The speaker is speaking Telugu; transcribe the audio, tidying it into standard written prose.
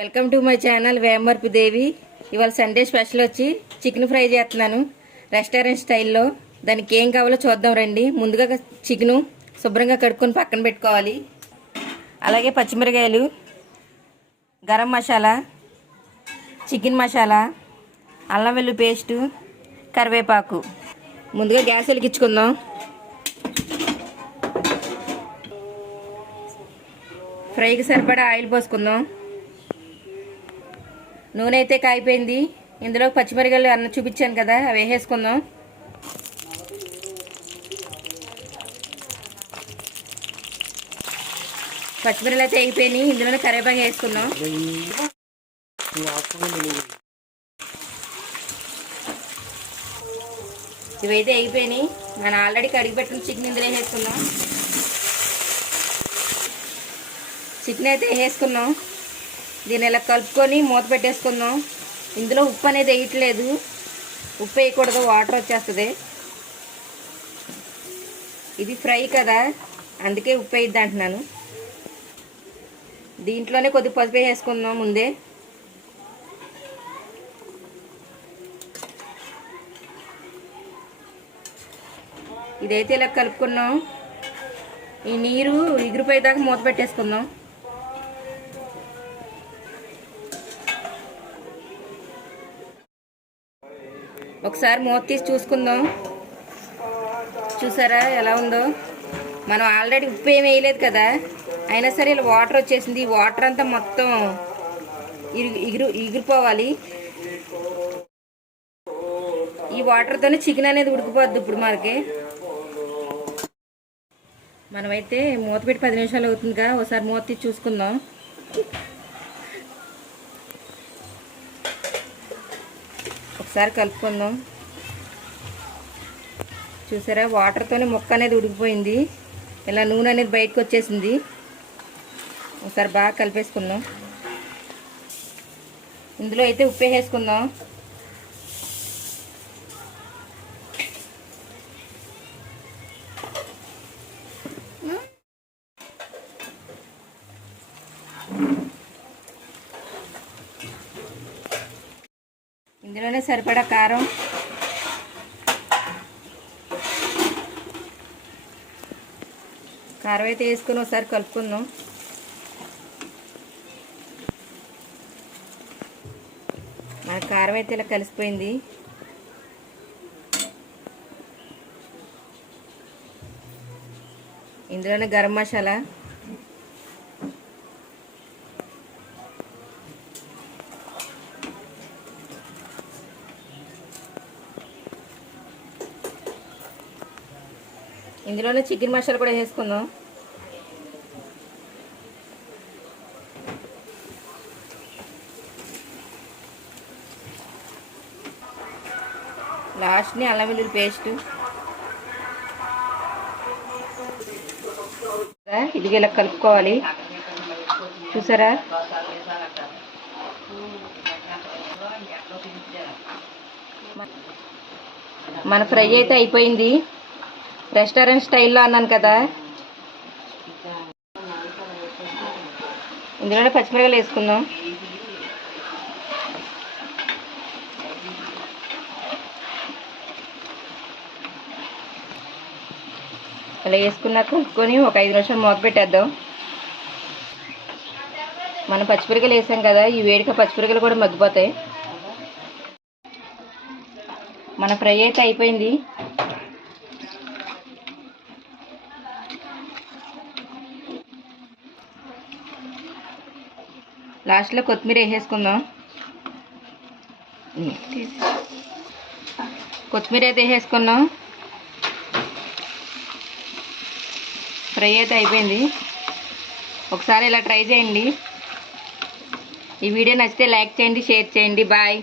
Welcome to my channel Vemarpu దేవి. ఇవాళ సండే స్పెషల్ వచ్చి చికెన్ ఫ్రై చేస్తున్నాను రెస్టారెంట్ స్టైల్లో. దానికి ఏం కావాలో చూద్దాం రండి. ముందుగా చికెను శుభ్రంగా కడుక్కొని పక్కన పెట్టుకోవాలి. అలాగే పచ్చిమిరకాయలు, గరం మసాలా, చికెన్ మసాలా, అల్లం వెల్లుల్లి పేస్టు, కరివేపాకు. ముందుగా గ్యాస్ వెలిగించుకుందాం. ఫ్రైకి సరిపడా ఆయిల్ పోసుకుందాం. నూనె అయితే కాగిపోయింది. ఇందులో పచ్చిమిరకాయలు అన్న చూపించాను కదా, అవి వేసేసుకుందాం. పచ్చిమిరకాయలు అయితే వేగిపోయినాయి. ఇందులోనే కరివేపాకు వేసుకుందాం. ఇవైతే వేగిపోయినాయి. మనం ఆల్రెడీ కడిగి పెట్టిన చికెన్ ఇందులో వేసేసుకుందాం. చికెన్ అయితే వేసేసుకున్నాం. దీన్ని ఇలా కలుపుకొని మూత పెట్టేసుకుందాం. ఇందులో ఉప్పు అనేది వేయట్లేదు, ఉప్పు వేయకూడదు, వాటర్ వచ్చేస్తుంది. ఇది ఫ్రై కదా, అందుకే ఉప్పు వేయద్దు అంటున్నాను. దీంట్లోనే కొద్దిగా పసుపు వేసుకుందాం ముందే. ఇదైతే ఇలా కలుపుకున్నాం. ఈ నీరు ఎగిరిపోయేదాకా మూత పెట్టేసుకుందాం. ఒకసారి మూత తీసి చూసుకుందాం. చూసారా ఎలా ఉందో? మనం ఆల్రెడీ ఉప్పు ఏమి వేయలేదు కదా, అయినా సరే ఇలా వాటర్ వచ్చేసింది. ఈ వాటర్ అంతా మొత్తం ఎగిరిపోవాలి. ఈ వాటర్తోనే చికెన్ అనేది ఉడికిపోద్ది. ఇప్పుడు మనకి మనమైతే మూత పెట్టి 10 నిమిషాలు అవుతుందిగా, ఒకసారి మూత తీసి చూసుకుందాం. ఒకసారి కలుపుకుందాం. చూసారా, వాటర్తోనే ముక్క అనేది ఉడికిపోయింది. ఇలా నూనె అనేది బయటకు వచ్చేసింది. ఒకసారి బాగా కలిపేసుకుందాం. ఇందులో అయితే ఉప్పు వేసుకుందాం. ఇందులోనే సరిపడా కారం, కారం అయితే వేసుకొని ఒకసారి కలుపుకుందాం. మన కారం అయితే ఇలా కలిసిపోయింది. ఇందులోనే గరం మసాలా, ఇందులోనే చికెన్ మసాలా కూడా వేసుకుందాం. లాస్ట్ని అల్లం వెల్లుల్లి పేస్ట్. ఇది ఇలా కలుపుకోవాలి. చూసారా, మన ఫ్రై అయితే అయిపోయింది. రెస్టారెంట్ స్టైల్లో అన్నాను కదా. ఇందులోనే పచ్చిమిరకాయలు వేసుకుందాం. అలా వేసుకున్నాక కలుపుకొని ఒక 5 నిమిషాలు మూత పెట్టేద్దాం. మనం పచ్చిమిరకాయలు వేసాం కదా, ఈ వేడిక పచ్చిమిరకాయలు కూడా మగ్గిపోతాయి. మన ఫ్రై అయితే అయిపోయింది. లాస్ట్లో కొత్తిమీర వేసేసుకుందాం. కొత్తిమీర అయితే వేసేసుకున్నాం. ఫ్రై అయితే అయిపోయింది. ఒకసారి ఇలా ట్రై చేయండి. ఈ వీడియో నచ్చితే లైక్ చేయండి, షేర్ చేయండి. బాయ్.